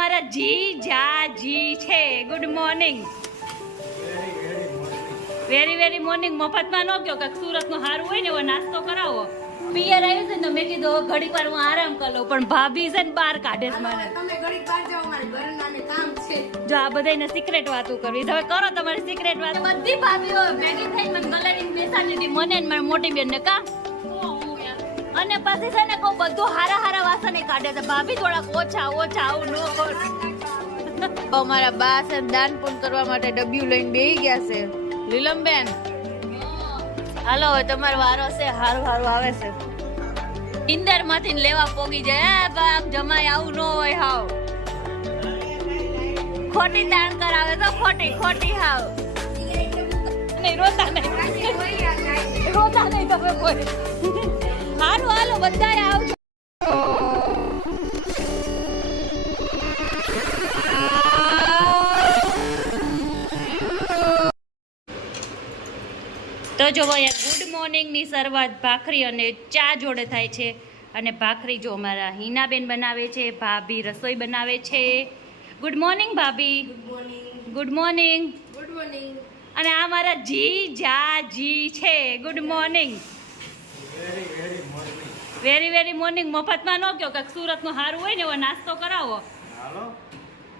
મારા જી જા જી છે. Good morning. Very very morning. મફતમાં ન કયો કે સુરત નું સારું હોય ને એવો નાસ્તો કરાવો. પિયર આવ્યું છે ને મેં કીધું ઘડીક વાર હું આરામ કરી લઉં, પણ ભાભી છે ને બહાર કાઢે છે મને. તમે ઘડીક બહાર જાઓ, મારે ઘરના ને કામ છે. જો આ બધાને સિક્રેટ વાતો કરવી. હવે કરો તમારી સિક્રેટ વાત. બધી ભાભીઓ ભેગી થઈ મને કલરિંગ બેસાડી દીધી, મને ને મારી મોટી બેન ને કા. અને પછી છે ને કોઈ બધું હારા હારા વાસણ કાઢે છે. ભાભી થોડાક ઓછા ઓછા આવું નો કર. અમારા બા છે દાન પૂન કરવા માટે ડબ્યું લઈને બેહી ગયા છે. લીલમબેન હાલો હવે તમારો વારો છે. હારું હારું આવે છે. ઇન્દર માંથી લેવા પોગી જાય. બાપ જમાય આવું ન હોય. હાવ ખોટી તાણ કરાવે તો ખોટી ખોટી હાવ. નહીં રોતા નહીં, રોતા નહીં તમે કોઈ. હારું હાલો બધાય આવજો. તો જો અહીંયા ગુડ મોર્નિંગની શરૂઆત ભાખરી અને ચા જોડે થાય છે. અને ભાખરી જો અમારા હિનાબેન બનાવે છે, ભાભી રસોઈ બનાવે છે. ગુડ મોર્નિંગ ભાભી. Good morning. Good morning. અને આ મારા જી જા જી છે. Good morning. Very very morning. મફતમાં ન કયો કે સુરત નું સારું હોય ને એવો નાસ્તો કરાવો.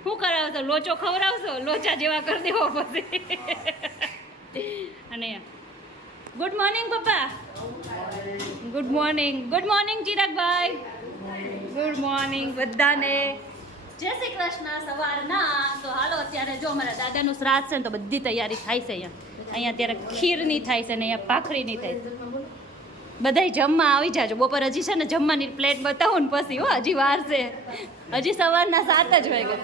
શું કરાવશો? લોચો ખવડાવશો? લોચા જેવા કરી દેવો પછી. અને ગુડ મોર્નિંગ પપ્પા. Good morning. ગુડ મોર્નિંગ ચિરાગભાઈ. ગુડ મોર્નિંગ બધાને. જય શ્રી કૃષ્ણ. સવારના તો હાલો અત્યારે જો અમારા દાદાનું શ્રાદ્ધ છે ને તો બધી તૈયારી થાય છે. અહીંયા અત્યારે ખીરની થાય છે ને અહીંયા ભાખરીની થાય છે. બધાય જમવા આવી જાજો. બપોર હજી છે ને જમવાની પ્લેટ બતાવું ને પછી હો, હજી વાર છે. હજી સવારના 7 જ વાગ્યા.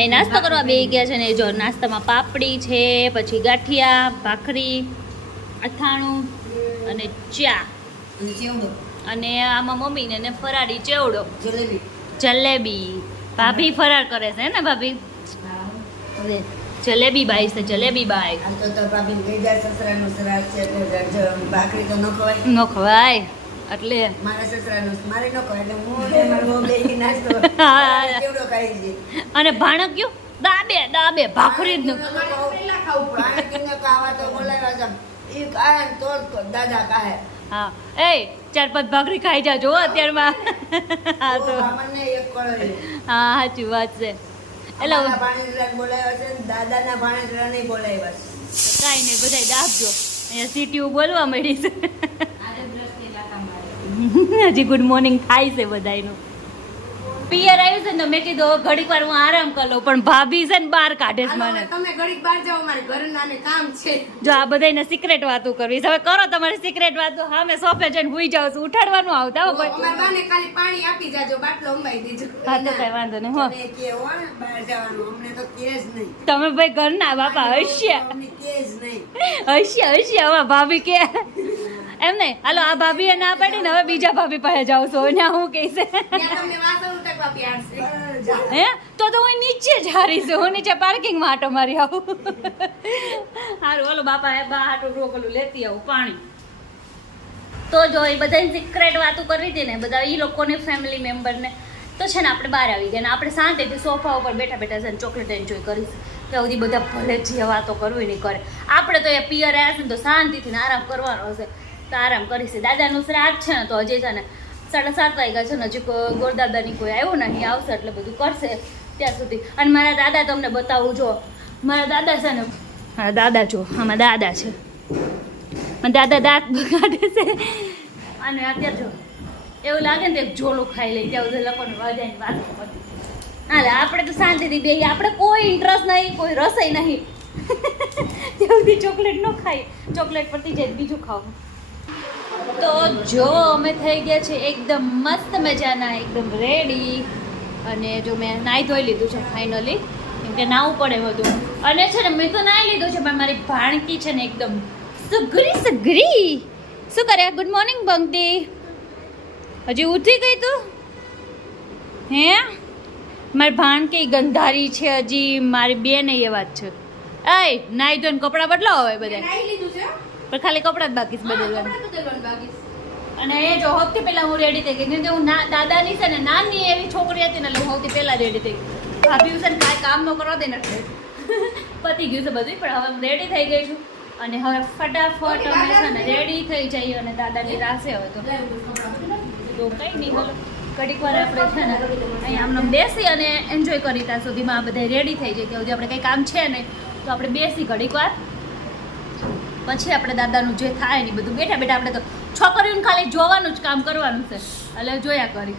એ નાસ્તો કરવા બેસી ગયા છે ને જો નાસ્તામાં પાપડી છે, પછી ગાંઠિયા, ભાખરી, અથાણું અને ચા. અને આમાં મમ્મીને ને ફરાળી ચેવડો, જલેબી. ભાભી ફરાળ કરે છે ને ભાભી? જલેબી બાઈ છે, જલેબી બાઈ. ન ખવાય એટલે અને ભાણક્યું દાબે દાબે ભાખરી જ હા. એ 4-5 ભાખરી ખાઈ જાજો અત્યારમાં. હા તો હા સાચી વાત છે. એટલે દાદાના ભાણેજરા નહીં બોલાવ્યા છે. કાંઈ નહીં, બધા દાબજો. અહીંયા સીટીયું બોલવા મળી છે. હજી ગુડ મોર્નિંગ થાય છે બધાયનું. પિયર આવ્યું છે ને મેં કીધું ઘડીક વાર હું આરામ કરી લઉં, પણ ભાભી છે ને બહાર કાઢે છે મને. તમે ઘડીક બહાર જાઓ, મારે ઘરના ને કામ છે. જો આ બધાને સિક્રેટ વાતો કરવી. હવે કરો તમારી સિક્રેટ વાતો. હા મેં સોફે જઈને હુઈ જાઉં છું. ઉઠાડવાનું આવતા હો કોઈ. અમાર બાને ખાલી પાણી આપી જાજો, બાટલો અંબાઈ દેજો. હા તો કઈ વાંધો નહીં. હો તમે કેવો ને બહાર જવાનું અમને તો કેસ નહીં. તમે ભાઈ ઘરના બાપા હસ્યા અમને કેસ નહીં. હસ્યા હવે ભાભી કે એમ નહીં. હાલો આ ભાભીએ ના પાડી ને હવે બીજા ભાભી પાસે જાઉં છું. ને હું કહીશ તમને વાસણ ઉટકવા પ્યારશે. હે તો હું નીચે જ હારી છું. હું નીચે પાર્કિંગમાં આટો મારી આવું. સારું હાલો બાપા બા હાટો રોકલું લેતી આવું પાણી. તો જો એ બધાની સિક્રેટ વાતો કરવી હતી ને બધા એ લોકોની ફેમિલી મેમ્બરને તો છે ને આપણે બહાર આવી ગયા ને આપણે શાંતિથી સોફા ઉપર બેઠા બેઠા છે ને ચોકલેટ એન્જોય કરીશું. ત્યાં સુધી બધા ભલે જે વાતો કરવી નહીં કરે. આપણે તો એ પિયર આવ્યા છે ને તો શાંતિથી આરામ કરવાનો હશે તો આરામ કરીશું. દાદાનું શ્રાદ્ધ છે ને તો હજી છે ને 7:30 વાગ્યા છે ને હજી ગોરદાદાની કોઈ આવ્યું નહીં. આવશે એટલે બધું કરશે ત્યાં સુધી. અને મારા દાદા તમને બતાવું જો. મારા દાદા છે ને મારા દાદા જો આમાં દાદા છે. મારા દાદા દાંત કાઢે છે. અને અત્યારે જો એવું લાગે ને એક ઝોલું ખાઈ લઈ ત્યાં સુધી લોકોને વાજાની વાત હતી. હાલે આપણે તો શાંતિથી બે. આપણે કોઈ ઇન્ટરેસ્ટ નહીં, કોઈ રસોઈ નહીં. ત્યાં સુધી ચોકલેટ ન ખાઈ. ચોકલેટ પરથી જાય બીજું ખાવું. તો જો અમે થઈ ગયા છે એકદમ મસ્ત મજાના, એકદમ રેડી. અને જો મેં નાહી ધોઈ લીધું છે ફાઇનલી, કેમ કે નાવું પડે બધું. અને છે ને મેં તો નાહી લીધું છે પણ મારી ભાણકી છે ને એકદમ સુગરી સુગરી. શું કરે? ગુડ મોર્નિંગ બંગતી. હજી ઉઠી ગઈ તું? હે મારી ભાણકી ગંધારી છે હજી. મારી બેન એ વાત છે. એ નાહી ધોઈને કપડાં બદલાવો હવે બધા. નાહી લીધું છે પણ ખાલી કપડાં જ બાકી છે બદલવાના. અને એ જો સૌથી પહેલા હું રેડી થઈ ગઈ કેમ કે હું દાદાની છે ને નાની એવી છોકરી હતી ને એટલે હું સૌથી પહેલા રેડી થઈ ગઈ. ભાભી છે ને કાંઈ કામ ન કરવા દે ને એટલે પતી ગયું છે બધું, પણ હવે હું રેડી થઈ ગઈ છું અને હવે ફટાફટ અમે છે ને રેડી થઈ જઈએ અને દાદાની રાસે હવે તો કંઈ નહીં હાલો ઘડીક વાર આપણે છે ને અહીંયા આમને બેસી અને એન્જોય કરી ત્યાં સુધીમાં બધા રેડી થઈ જાય ત્યાં સુધી આપણે કંઈ કામ છે નહીં તો આપણે બેસી ઘડીક વાર પછી આપણે દાદાનું જે થાય ને બધું બેઠા બેઠા આપણે તો છોકરીઓને ખાલી જોવાનું જ કામ કરવાનું છે એટલે જોયા કરી.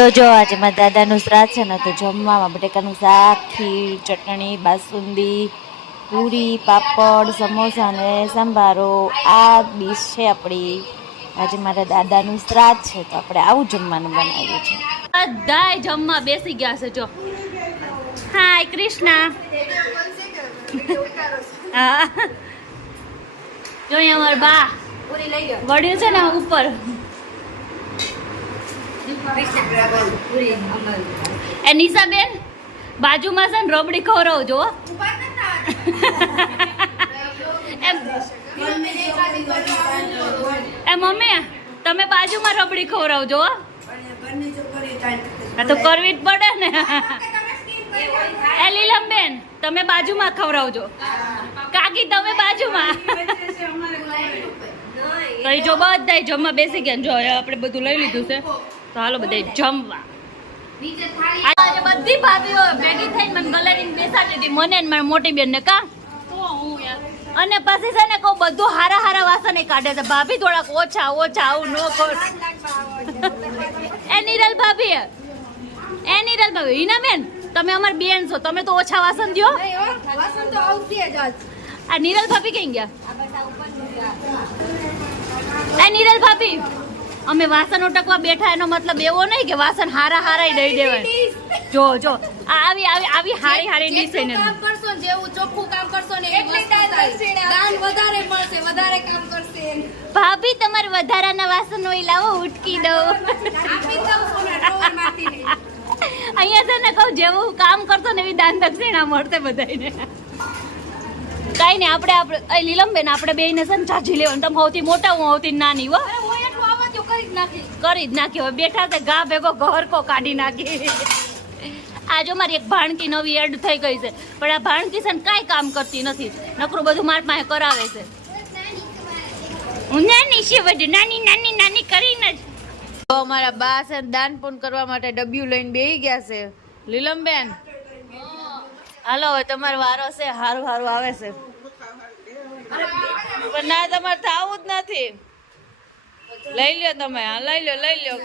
તો જો આજે મારા દાદાનું શ્રાદ્ધ છે ને તો જમવામાં બટેકાનું શાક, ખીર, ચટણી, બાસુંદી, પૂરી, પાપડ, સમોસા અને સંભારો આ ડીશ છે આપણી. આજે મારા દાદાનું શ્રાદ્ધ છે તો આપણે આવું જમવાનું બનાવ્યું છે. બધાય જમવા બેસી ગયા છે જો. હાય કૃષ્ણા. હા જો અહીંયા અમારા બા વળ્યું છે ને ઉપર. એ નિશાબેન બાજુમાં છે ને રબડી ખવડાવજો. એ મમ્મી તમે બાજુમાં રબડી ખવડાવજો. આ તો કરવી જ પડે ને. એ લીલમબેન તમે બાજુમાં ખવડાવજો. કાકી તમે બાજુમાં. કઈ જો બધા જમવા બેસી ગયા. જો આપણે બધું લઈ લીધું છે તો હાલો બધા જમવા. આજે બધી ભાભીઓ ભેગી થઈને મને ગલેરીને બેસાડી દીધી, મને ને મારી મોટી બેન ને. કા અને પછી છે ને કહું બધું હારા હારા વાસણ કાઢે છે ભાભી, થોડાક ઓછા ઓછા આવું ન કર. એ નિરલ ભાભી, એ નિરલ ભાભી, હિના બેન તમે અમાર બેન છો, તમે તો ઓછા વાસણ દો. આ નિરલ ભાભી કઈ ગયા? એ નિરલ ભાભી અમે વાસણ ઉટકવા બેઠા એનો મતલબ એવો નહીં કે વાસણ હારા હારા દઈ દેવાય. જો જો આવી આવી આવી હારી હારી ડીશ છે ને. કામ કરશો ને જેવું ચોખ્ખું કામ કરશો ને એવી વસ્તુ થાય. દાન વધારે મળશે, વધારે કામ કરશે. ભાભી તમારે વધારાના વાસણ હોય લાવો ઉટકી દઉં. આપી દઉં છું ને ડોર માટીને. અહીંયા છે ને કહું જેવું કામ કરશો ને એવી દાન દક્ષિણા મળશે બધાને. કઈ નહીં આપણે લીલમબેન આપણે બેયને છે ને ચાચી લેવાનું. તમે સૌથી મોટા હું સૌથી નાની હો. અરે હું એટલું આવા તો કરી જ નાખી. કરી જ નાખી. હવે બેઠા છે ઘા ભેગો ઘરકો કાઢી નાખી. આ જો મારી એક ભાણકી નવી એડ થઈ ગઈ છે, પણ આ ભાણકી છે ને કાંઈ કામ કરતી નથી, નકરું બધું મારા પાસે કરાવે છે. હું નાની છે બધું નાની નાની નાની કરીને જ. તો અમારા બા છે દાન પૂન કરવા માટે ડબ્યું લઈને બેહી ગયા છે. લીલમબેન હાલો હવે તમારો વારો છે. હારું હારું આવે છે પણ ના તમારે થવું જ નથી. લઈ લ્યો તમે. હા લઈ લ્યો લઈ લ્યો.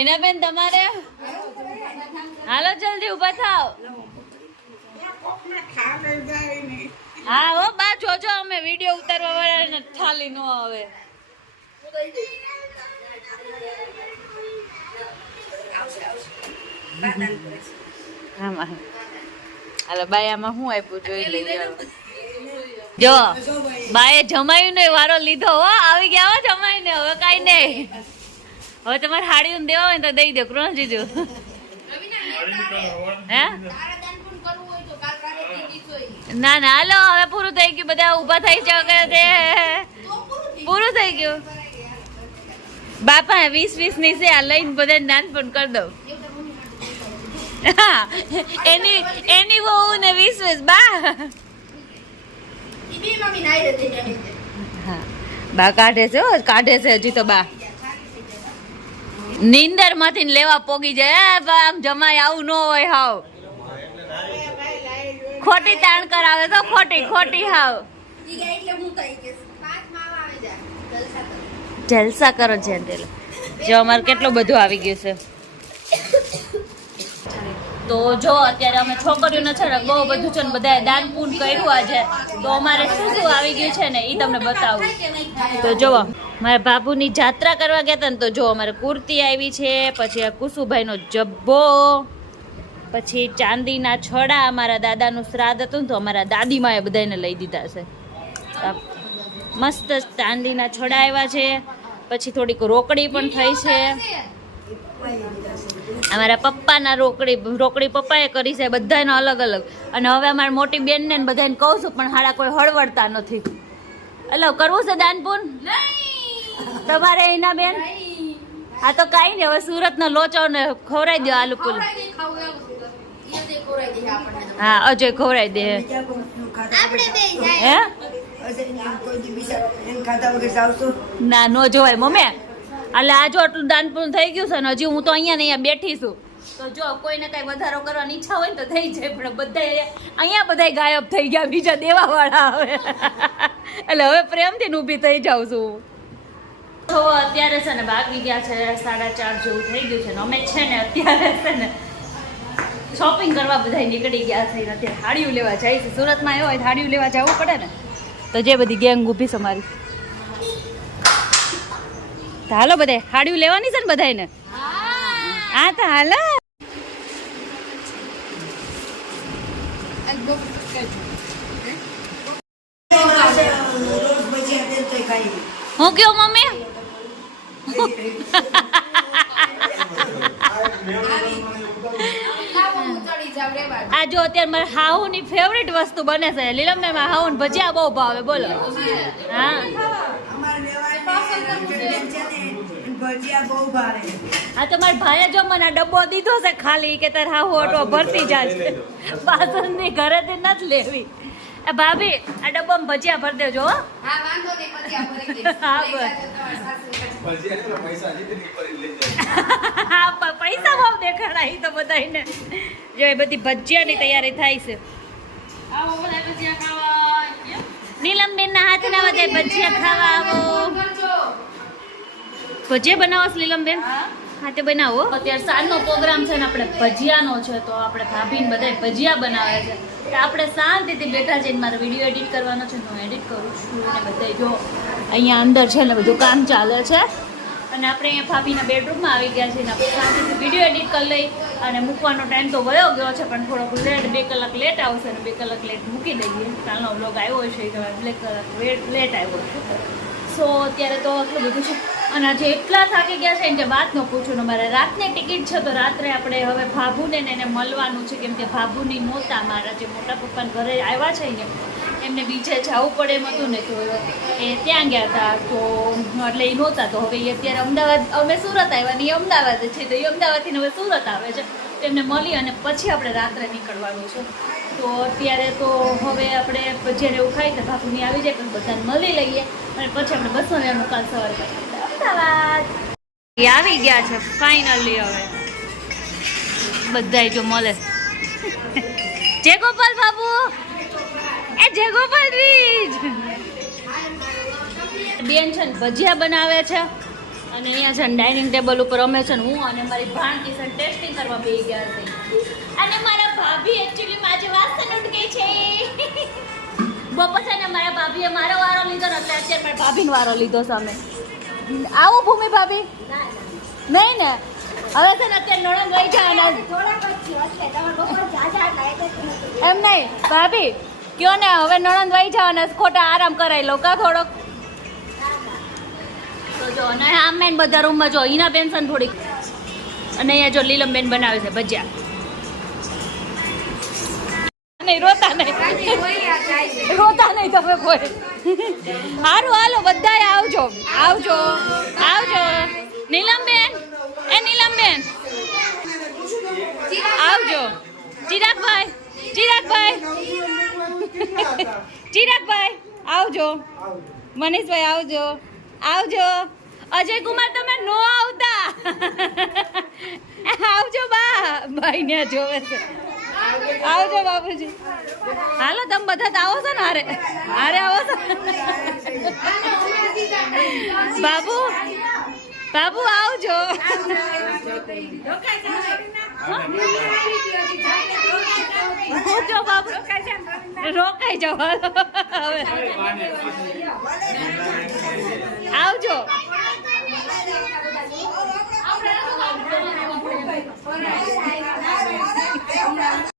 એના બેન તમારે હાલો જલ્દી ઉભા થાવ. હા હો બા જોજો અમે વિડીયો ઉતારવા વાળાને થાલી નો આવે. હાલો બાય આમાં શું આપ્યું જોઈ લઈએ. જો બાએ જમાયું ને વારો લીધો હો. આવી ગયા હો જમાઈ ને. હવે કઈ નહીં. હવે તમારે હાડી દેવા હોય ને તો દઈ દો. કોણ જીજુ હે ના ના હાલો હવે પૂરું થઈ ગયું. બધા ઊભા થઈ જાવ. પૂરું થઈ ગયું. બાપા 20 ની છે. આ લઈને બધા દાન પણ કરી દઉં. એની બહુ ને 20 બા. બા કાઢે છે કાઢે છે હજી તો. બા નીંદર માંથી લેવા પોગી જાય. આમ જમાય આવું ન હોય. હાવ ખોટી તાણ કરાવે તો ખોટી ખોટી. હાવ જલસા કરો છે. જો અમારે કેટલું બધું આવી ગયું છે. તો જો અત્યારે અમે છોકરીઓને છે ને બહુ બધું છે ને બધાએ દાન પૂન કર્યું આજે. તો અમારે શું શું આવી ગયું છે ને એ તમને બતાવું. તો જુઓ મારા બાબુની જાત્રા કરવા ગયા હતા ને તો જો અમારે કુર્તી આવી છે. પછી આ કુસુભાઈનો જબ્બો, પછી ચાંદીના છડા. અમારા દાદાનું શ્રાદ્ધ હતું ને તો અમારા દાદીમાએ બધાને લઈ દીધા છે. મસ્ત ચાંદીના છડા આવ્યા છે. પછી થોડીક રોકડી પણ થઈ છે. અમારા પપ્પાના રોકડી પપ્પાએ કરી છે. બધાને અલગ અલગ. અને હવે અમારી મોટી બેનને બધાને કહું છું પણ હાડા કોઈ હળવડતા નથી. એટલે કરવું છે દાન પૂન તમારે એના બેન? હા તો કાંઈ નહીં. હવે સુરતનો લોચો ને ખવડાવી દો આલુ પુલ. હા અજય ખવડાવી દે. હે ના નો જોવાય મમ્મી. એટલે આ જો આટલું દાન પૂન થઈ ગયું છે ને હજી હું તો અહીંયા ને અહીંયા બેઠી છું. તો જો કોઈને કઈ વધારો કરવાની ઈચ્છા હોય ને તો થઈ જાય. પણ બધા અહીંયા બધા ગાયબ થઈ ગયા. બીજા દેવા વાળા હવે. એટલે હવે પ્રેમથી ઊભી થઈ જાઉં છું. તો અત્યારે છે ને વાગી ગયા છે 4:30 જેવું થઈ ગયું છે ને અમે છે ને અત્યારે છે ને શોપિંગ કરવા બધા નીકળી ગયા છે. અત્યારે હાડીયું લેવા જાય છે. સુરતમાં એવો હોય હાડીયું લેવા જવું પડે ને તો જે બધી ગેંગ ઊભી છે મારી. તો હાલો બધા હાડીયું લેવાની છે ને બધાને. હા તો હાલો. હું કયો મમ્મી? આ જો અત્યારે મારે હાહુ ની ફેવરેટ વસ્તુ બને છે. લીલમબેન માં હાહુ ભજીયા બહુ ભાવે. બોલો. હા હા તો મારા ભાઈએ જો મને ડબ્બો દીધો છે ખાલી કે તાર હાહુ ઓટો ભરતી જાય. બાસણ ની ઘરેથી નથી લેવી. ભાભી આ ડબ્બામાં ભજીયા ભરી દેજો. હા વાંધો નહીં. ભજીયા ભરી દઈશ. હા બસ પૈસા ભાવ દેખાડાય તો બધાને. જો એ બધી ભજીયાની તૈયારી થાય છે. નીલમબેન ના હાથના બધા ભજીયા ખાવા આવો. ભજીયા બનાવો છો નીલમબેન? હાથે બનાવો અત્યારે સાંજનો પ્રોગ્રામ છે ને આપણે ભજીયાનો છે તો આપણે ભાભીને બધાય ભજીયા બનાવે છે તો આપણે શાંતિથી બેઠા જઈને મારે વિડીયો એડિટ કરવાનો છે હું એડિટ કરું છું ને બધાય જો અહીંયા અંદર છે ને બધું કામ ચાલે છે અને આપણે અહીંયા ભાભીના બેડરૂમમાં આવી ગયા છીએ ને આપણે શાંતિથી વિડીયો એડિટ કરી લઈ અને મૂકવાનો ટાઈમ તો વયો ગયો છે પણ થોડોક લેટ 2 કલાક લેટ આવશે ને 2 કલાક લેટ મૂકી દઈએ કાલનો બ્લોગ આવ્યો છે તો 2 કલાક લેટ આવ્યો છે સો અત્યારે તો આટલું બધું છે અને આજે એટલા થાકી ગયા છે કે વાત ન પૂછું ને મારે રાતની ટિકિટ છે તો રાત્રે આપણે હવે ભાભુને ને એને મળવાનું છે કેમ કે ભાભુની નહોતા મારા જે મોટા પપ્પાને ઘરે આવ્યા છે ને એમને બીજે જવું પડે એમ હતું ને તો એ ત્યાં ગયા હતા તો એટલે એ નહોતા તો હવે એ અત્યારે અમદાવાદ અમે સુરત આવ્યા ને એ અમદાવાદ છે તો એ અમદાવાદથી હવે સુરત આવે છે તો એમને મળી અને પછી આપણે રાત્રે નીકળવાનું છે તો અત્યારે તો હવે આપણે જ્યારે એવું ખાઈ તો ભાભુની આવી જાય પણ બધાને મળી લઈએ અને પછી આપણે બસમાં લેવાનું કાલ સવારે પાછા અમદાવાદ એ આવી ગયા છે ફાઇનલી હવે બધાય જો મળે જય ગોપાલ બાબુ એ જય ગોપાલ રીજ બેન છે ને ભજીયા બનાવે છે અને અહીંયા છે ને ડાઇનિંગ ટેબલ ઉપર અમે છે ને હું અને મારી ભાણકી છે ટેસ્ટિંગ કરવા બેસી ગયા છે અને મારા ભાભી એકચ્યુઅલી મારી વાસણ ઉટકે છે બપોર છે ને મારા ભાભીએ મારો વારો લીધો ને એટલે અત્યારે મારા ભાભીનો વારો લીધો સામે આવો ભૂમિ ભાભી નહીં ને હવે છે ને અત્યારે નણંદ વહી જાય એમ નહીં ભાભી કયો ને હવે નણંદ વહી જાવ ને ખોટા આરામ કરાવી લો કા થોડોક તો જો અને આમ મેન બધા રૂમમાં જો હિના પેન્શન થોડીક અને અહીંયા જો લીલમબેન બનાવે છે ભજીયા નહીં રોતા નહીં તમે કોઈ સારું હાલો બધાય આવજો આવજો આવજો નીલમબેન એ નીલમબેન આવજો ચિરાગભાઈ આવજો મનીષભાઈ આવજો આવજો અજય કુમાર તમે નો આવતા આવજો બા ભાઈ ને જોવે છે આવજો બાબુજી હાલો તમે બધા તો આવો છો ને હારે આવો છો બાબુ આવજો બાબુ રોકાઈ જાઓ હવે આવજો